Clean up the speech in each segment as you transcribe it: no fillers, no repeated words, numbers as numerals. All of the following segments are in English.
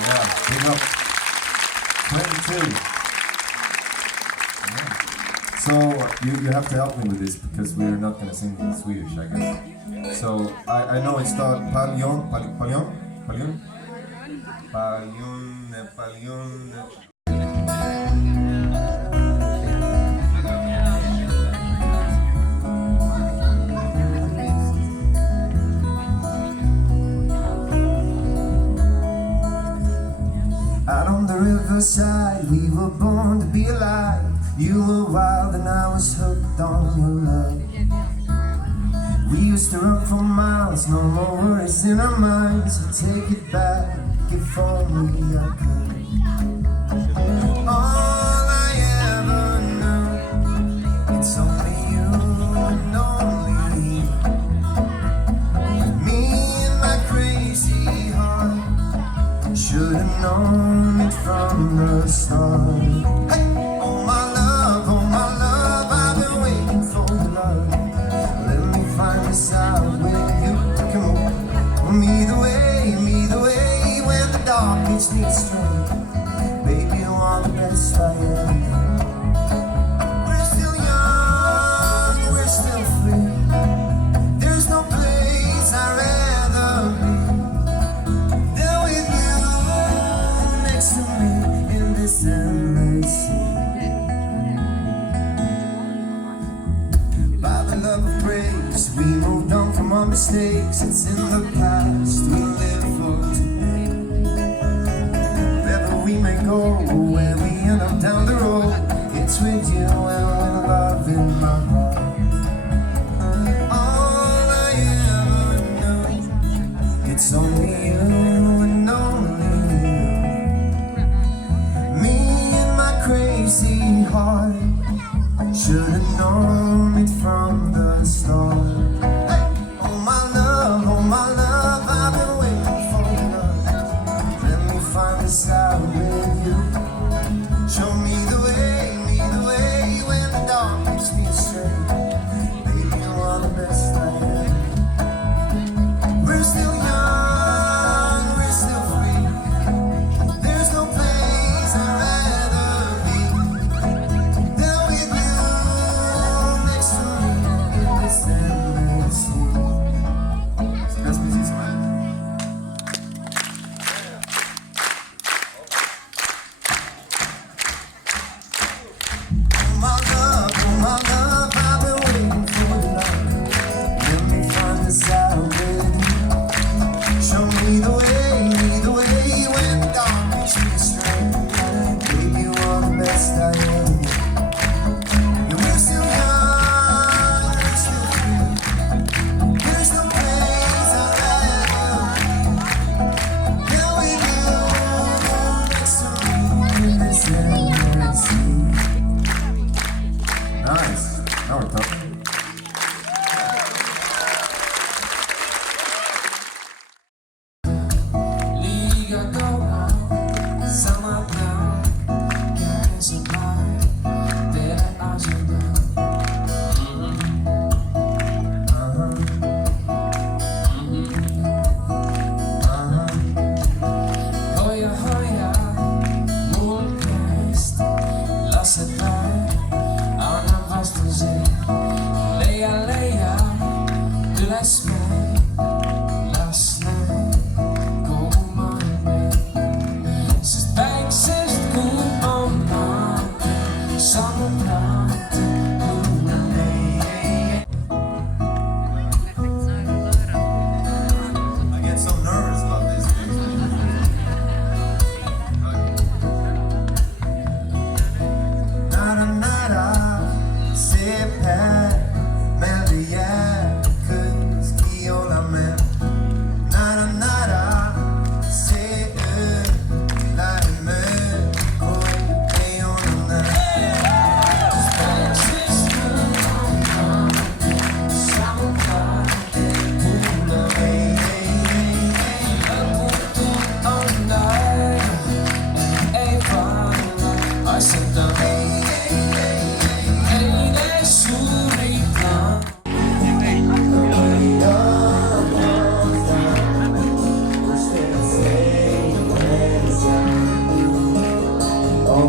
Yeah, big up. 22. Yeah. So you have to help me with this because we're not gonna sing in Swedish, I guess. So I know it's called Paljon, Paljon, Paljon, Paljon, Paljon. Out on the riverside, we were born to be alive. You were wild and I was hooked on your love. We used to run for miles, no more worries in our minds. So take it back if only I could. All I ever knew, it's only you and only you. Me and my crazy heart should've known it from the start. Hey! Oh my love, I've been waiting for your love. Let me find this out with you. Come on, me the way when the dark gets me straight. Baby, you are the best I ever know. We're still young, we're still free. There's no place I'd rather be than with you next to me in this endless sea. By the love of praise, we moved on from our mistakes. It's in the past, we live for today. Wherever we may go, where we end up down the road, it's with you and with love in my heart. All I ever know, it's only you and only you. Me and my crazy heart, I should've known it from the start. Hey! Oh my love, I've been waiting for your love. Let me find this out with you. Show me the way when the dark makes me straight. Baby, you are the best I ever. We're still young,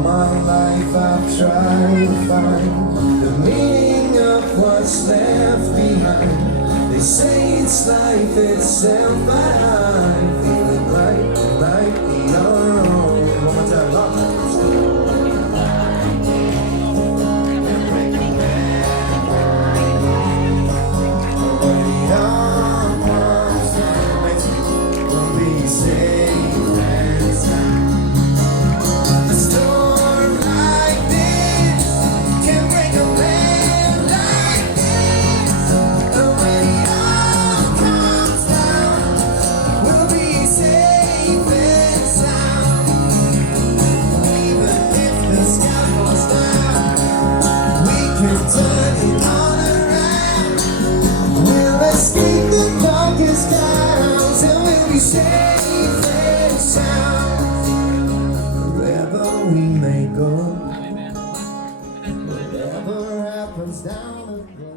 my life I've tried to find the meaning of what's left behind. They say it's life itself, but I feel it like the unknown. One more time, love. Escape the darkest clouds and we'll be safe and sound wherever we may go, whatever happens down the road.